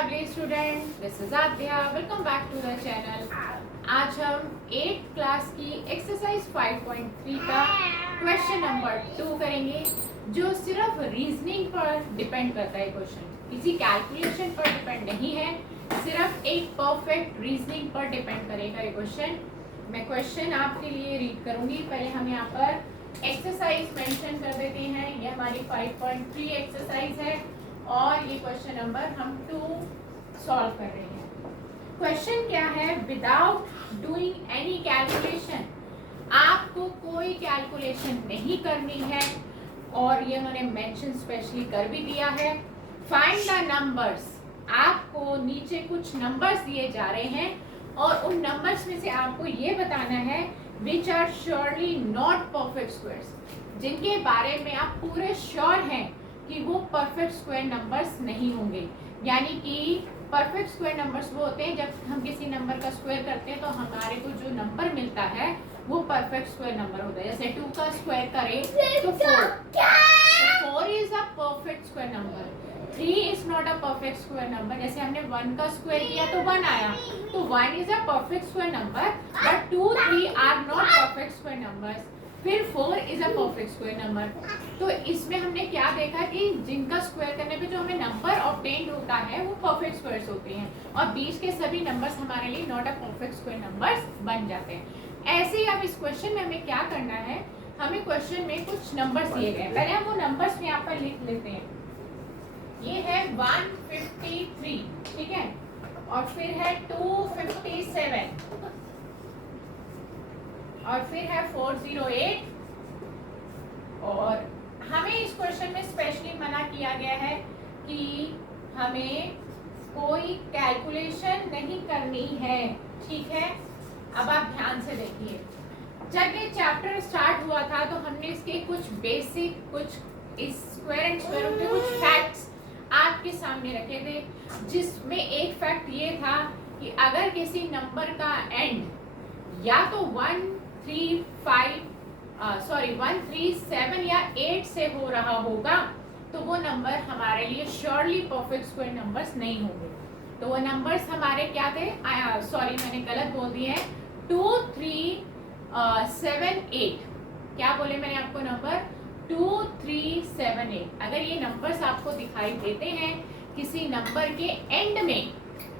lovely student, this is Adya. Welcome back to the channel. आज हम 8th class की exercise 5.3 का question number 2 करेंगे, जो सिर्फ रीजनिंग पर डिपेंड करता है। क्वेश्चन किसी कैलकुलेशन पर डिपेंड नहीं है, सिर्फ एक परफेक्ट रीजनिंग पर डिपेंड करेगा ये क्वेश्चन। मैं क्वेश्चन आपके लिए रीड करूंगी। पहले हम यहाँ पर एक्सरसाइज मेंशन कर देते हैं। ये हमारी 5.3 एक्सरसाइज है और ये क्वेश्चन नंबर हम 2 सॉल्व कर रहे हैं। क्वेश्चन क्या है? विदाउट डूइंग एनी कैलकुलेशन, आपको कोई कैलकुलेशन नहीं करनी है और ये उन्होंने मेंशन स्पेशली कर भी दिया है। फाइंड द नंबर्स, आपको नीचे कुछ नंबर्स दिए जा रहे हैं और उन नंबर्स में से आपको ये बताना है which are surely not perfect squares, जिनके बारे में आप पूरे श्योर हैं कि वो परफेक्ट स्क्वायर नंबर्स नहीं होंगे। यानी कि परफेक्ट स्क्वायर नंबर्स वो होते हैं जब हम किसी नंबर का स्क्वायर करते हैं तो हमारे को जो नंबर मिलता है वो परफेक्ट स्क्वायर नंबर होता है। जैसे 2 का स्क्वायर करें तो 4 is a perfect square number. 3 is not a perfect square number. जैसे हमने 1 का स्क्वायर किया तो 1 आया, तो 1 is a perfect square number, but 2, 3 are not perfect square numbers. फिर 4 is a perfect square number. तो इसमें हमने क्या देखा कि जिनका स्क्वायर करने पे जो हमें नंबर ऑब्टेन्ड होता है वो परफेक्ट स्क्वायर्स होते हैं और बीच के सभी नंबर्स हमारे लिए not a perfect square numbers बन जाते हैं। ऐसे ही अब इस क्वेश्चन में हमें क्या करना है, हमें क्वेश्चन में कुछ नंबर्स दिए गए, पहले हम वो नंबर्स यहाँ पर लिख लेते हैं। ये है 153, ठीक है, और फिर है 257 और फिर है 408। और हमें इस क्वेश्चन में स्पेशली मना किया गया है कि हमें कोई कैलकुलेशन नहीं करनी है, ठीक है। अब आप ध्यान से देखिए, जब ये चैप्टर स्टार्ट हुआ था तो हमने इसके कुछ बेसिक, कुछ इस स्क्वायर एंड स्क्वायर रूट के कुछ फैक्ट्स आपके सामने रखे थे, जिसमें एक फैक्ट ये था कि अगर किसी नंबर का एंड या तो 137 या 8 से हो रहा होगा तो वो नंबर हमारे लिए श्योरली परफेक्ट स्क्वायर नंबर्स नहीं होंगे। तो वो नंबर्स हमारे क्या थे? सॉरी, मैंने गलत बोल दिए हैं। 2, 3, 7, 8। क्या बोले मैंने आपको? नंबर 2, 3, 7, 8। अगर ये नंबर्स आपको दिखाई देते हैं किसी नंबर के एंड में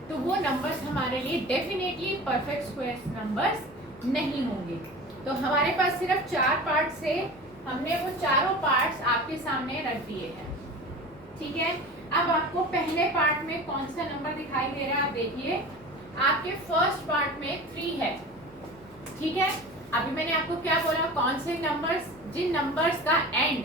तो वो नंबर्स हमारे लिए डेफिनेटली परफेक्ट स्क्वायर नंबर्स नहीं होंगे। तो हमारे पास सिर्फ 4 पार्ट से हमने वो चारों पार्ट्स आपके सामने रख दिए हैं, ठीक है। अब आपको पहले पार्ट में कौन सा नंबर दिखाई दे रहा है आप देखिए। आपके फर्स्ट पार्ट में 3 है, ठीक है। अभी मैंने आपको क्या बोला, कौन से नंबर्स, जिन नंबर्स का एंड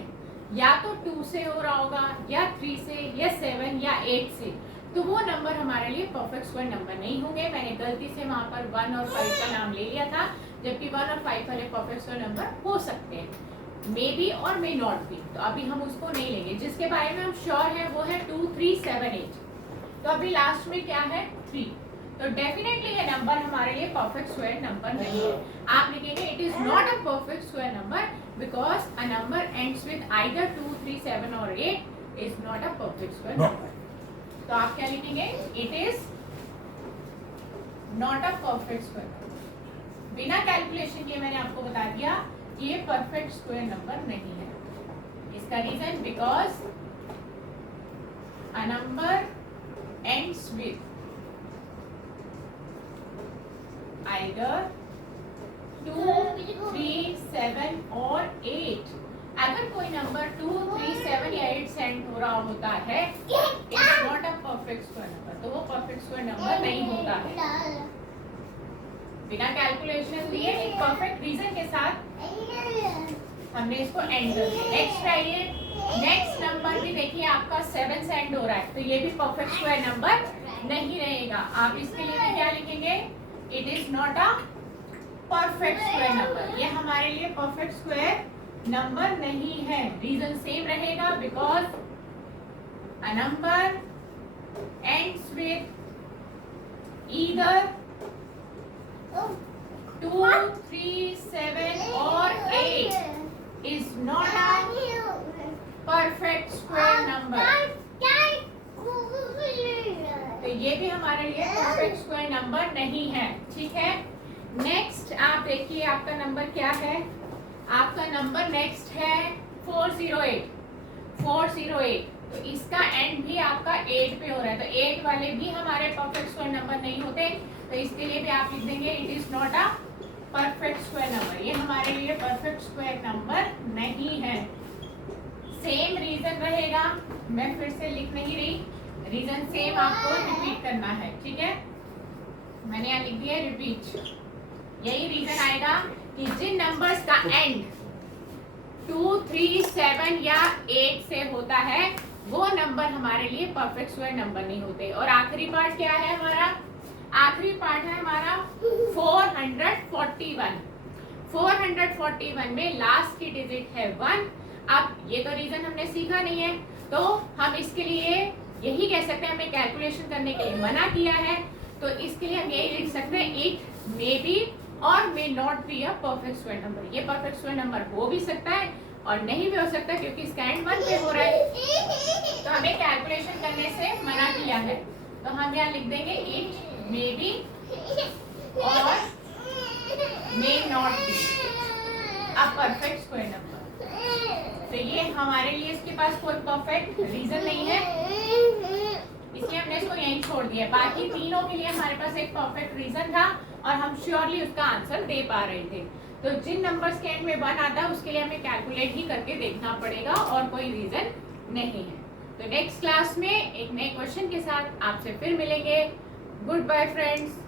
या तो 2 से हो रहा होगा या 3 से या 7 या 8 से, तो वो नंबर हमारे लिए परफेक्ट स्क्वायर नंबर नहीं होंगे। मैंने गलती से वहां पर 1 और 5 का नाम ले लिया था, जबकि 1 और 5 वाले परफेक्ट स्क्वायर नंबर हो सकते हैं, मे बी और मे नॉट बी। तो अभी हम उसको नहीं लेंगे। जिसके बारे में हम श्योर हैं वो है 2, 3, 7, 8। तो अभी लास्ट में क्या है? 3। तो डेफिनेटली ये नंबर हमारे लिए परफेक्ट स्क्वायर नंबर नहीं है। आप लिखेंगे it is not a perfect square number because a number ends with either 2, 3, 7 और 8 is not a perfect square number. तो आप क्या लिखेंगे? It is not a perfect square number. बिना कैलकुलेशन किए मैंने आपको बता दिया ये परफेक्ट स्क्वायर नंबर नहीं है। इसका reason because a number ends with either 2, 3, 7 और 8। अगर कोई नंबर 2, 3, 7 या 8 से एंड हो रहा होता है, it's not a perfect square number, तो वो परफेक्ट स्क्वायर नंबर नहीं होता है। बिना कैलकुलेशन दिए एक परफेक्ट रीजन के साथ हमने इसको एंड कर दिया। नेक्स्ट आइए, नेक्स्ट नंबर भी देखिए आपका 7 से एंड हो रहा है, तो ये भी परफेक्ट स्क्वायर नंबर नहीं रहेगा। आप इसके लिए भी क्या लिखेंगे? It is not a perfect square number. ये हमारे लिए परफेक्ट स्क्वायर नंबर नहीं है। रीजन सेम रहेगा because a number ends with either 2, 3, 7 और 8 is not a perfect square number। तो ये भी हमारे लिए परफेक्ट स्क्वायर नंबर नहीं है, ठीक है। नेक्स्ट आप देखिए आपका नंबर क्या है। आपका नंबर नेक्स्ट है 408। 408 तो इसका एंड भी आपका 8 पे हो रहा है, तो 8 वाले भी हमारे परफेक्ट स्क्वायर नंबर नहीं होते, तो इसके लिए भी आप लिख देंगे it is not a perfect square number. ये हमारे लिए परफेक्ट स्क्वायर नंबर नहीं है। सेम रीजन रहेगा, मैं फिर से लिख नहीं रही, रीजन सेम आपको रिपीट करना है, ठीक है। मैंने यहाँ लिख दिया रिपीट। यही रीजन आएगा कि जिन नंबर्स का एंड 2, 3, 7 या 8 से होता है वो नंबर हमारे लिए परफेक्ट स्क्वायर नंबर नहीं होते। और आखिरी पार्ट क्या है हमारा? आखिरी पार्ट है हमारा 441। 441 में लास्ट की डिजिट है 1। अब ये तो रीजन हमने सीखा नहीं है, तो हम इसके लिए यही कह सकते हैं, हमें कैलकुलेशन करने के लिए मना किया है, तो इसके लिए हम यही लिख सकते हैं इट मे बी और may not be a perfect square number. ये परफेक्ट स्क्वायर नंबर हो भी सकता है और नहीं भी हो सकता, क्योंकि इसका एंड 1 पे हो रहा है, तो हमें कैलकुलेशन करने से मना किया है। तो हम यहाँ लिख देंगे इट मे बी और may not be a perfect square number. तो ये हमारे लिए इसके पास कोई परफेक्ट रीजन नहीं है, इसलिए हमने इसको यहीं छोड़ दिया। बाकी तीनों के लिए हमारे पास एक परफेक्ट रीजन था और हम श्योरली उसका आंसर दे पा रहे थे। तो जिन नंबर्स के एंड में 1 आता है उसके लिए हमें कैलकुलेट ही करके देखना पड़ेगा और कोई रीजन नहीं है। तो नेक्स्ट क्लास में एक नए क्वेश्चन के साथ आपसे फिर मिलेंगे। Good bye friends.